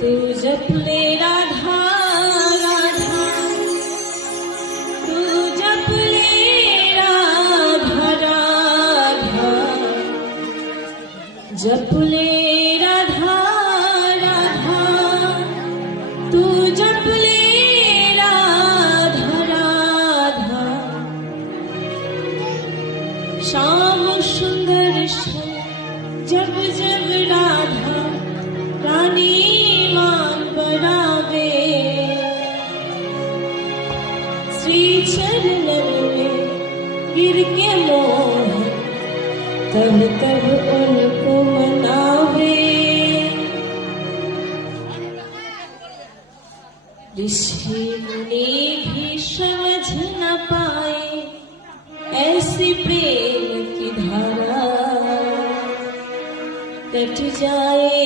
तू जप ले राधा राधा, तू जप ले राधा राधा, जप ले राधा राधा, तू जप ले राधा राधा। श्याम सुंदर जब जब राधा रानी मान बढ़ावे, श्री चरणन में गिर के मोहन तब तब उनको मनावे। ऋषि मुनि भी समझ न पाए ऐसी प्रेम की धारा, कट जाए